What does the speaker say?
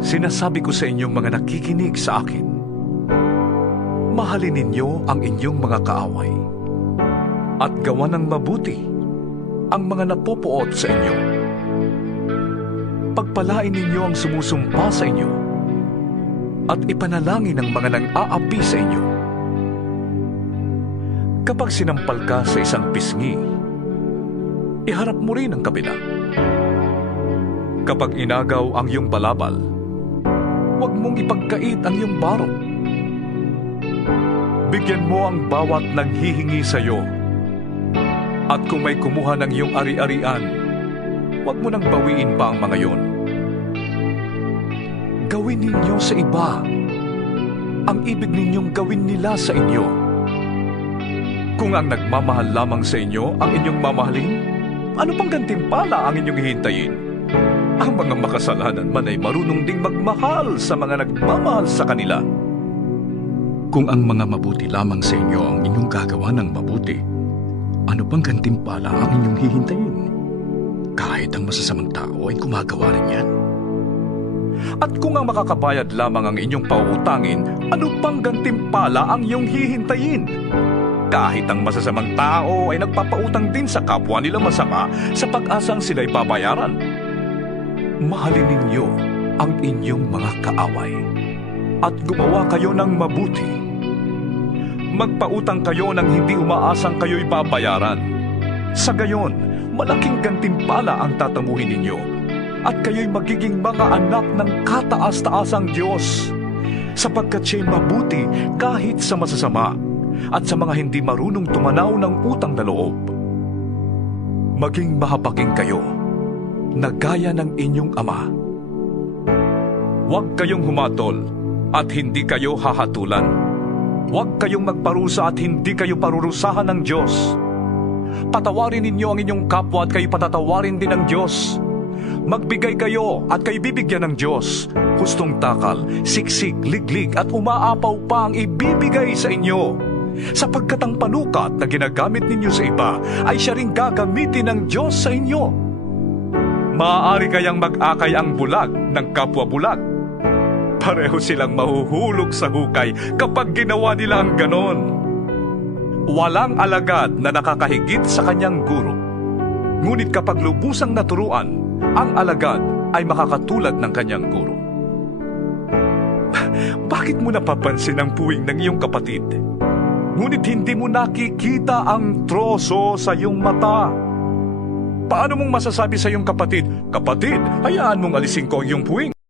Sinasabi ko sa inyong mga nakikinig sa akin, mahalin ninyo ang inyong mga kaaway at gawa ng mabuti ang mga napupuot sa inyo. Pagpalain ninyo ang sumusumpa sa inyo at ipanalangin ang mga nang-aapi sa inyo. Kapag sinampal ka sa isang pisngi, iharap mo rin ang kabila. Kapag inagaw ang iyong balabal, huwag mong ipagkait ang iyong barong. Bigyan mo ang bawat naghihingi sa iyo. At kung may kumuha ng iyong ari-arian, huwag mo nang bawiin pa ang mga yon. Gawin ninyo sa iba ang ibig ninyong gawin nila sa inyo. Kung ang nagmamahal lamang sa inyo ang inyong mamahalin, ano pang gantimpala ang inyong hihintayin? Ang mga makasalanan man ay marunong ding magmahal sa mga nagmamahal sa kanila. Kung ang mga mabuti lamang sa inyo ang inyong gagawa ng mabuti, ano pang gantimpala ang inyong hihintayin? Kahit ang masasamang tao ay gumagawa rin yan. At kung ang makakabayad lamang ang inyong pauutangin, ano pang gantimpala ang iyong hihintayin? Kahit ang masasamang tao ay nagpapautang din sa kapwa nila masama sa pag-asang sila'y babayaran. Mahalin ninyo ang inyong mga kaaway at gumawa kayo ng mabuti. Magpautang kayo ng hindi umaasang kayo'y babayaran. Sa gayon, malaking gantimpala ang tatamuhin ninyo at kayo'y magiging mga anak ng kataas-taasang Diyos sapagkat siya'y mabuti kahit sa masasama at sa mga hindi marunong tumanaw ng utang na loob. Maging mahapaking kayo na gaya ng inyong ama. Huwag kayong humatol at hindi kayo hahatulan. Huwag kayong magparusa at hindi kayo parurusahan ng Diyos. Patawarin ninyo ang inyong kapwa at kayo patatawarin din ng Diyos. Magbigay kayo at kayo bibigyan ng Diyos. Hustong takal, siksik, liglig at umaapaw pa ang ibibigay sa inyo. Sapagkat ang panukat na ginagamit ninyo sa iba ay siya ring gagamitin ng Diyos sa inyo. Maaari kayang mag-akay ang bulag ng kapwa bulag. Pareho silang mahuhulog sa hukay kapag ginawa nila ang ganon. Walang alagad na nakakahigit sa kanyang guro. Ngunit kapag lubusang naturuan, ang alagad ay makakatulad ng kanyang guro. Bakit mo napapansin ang puwing ng iyong kapatid? Ngunit hindi mo nakikita ang troso sa iyong mata. Paano mong masasabi sa iyong kapatid, Kapatid, hayaan mong alisin ko ang iyong puwing?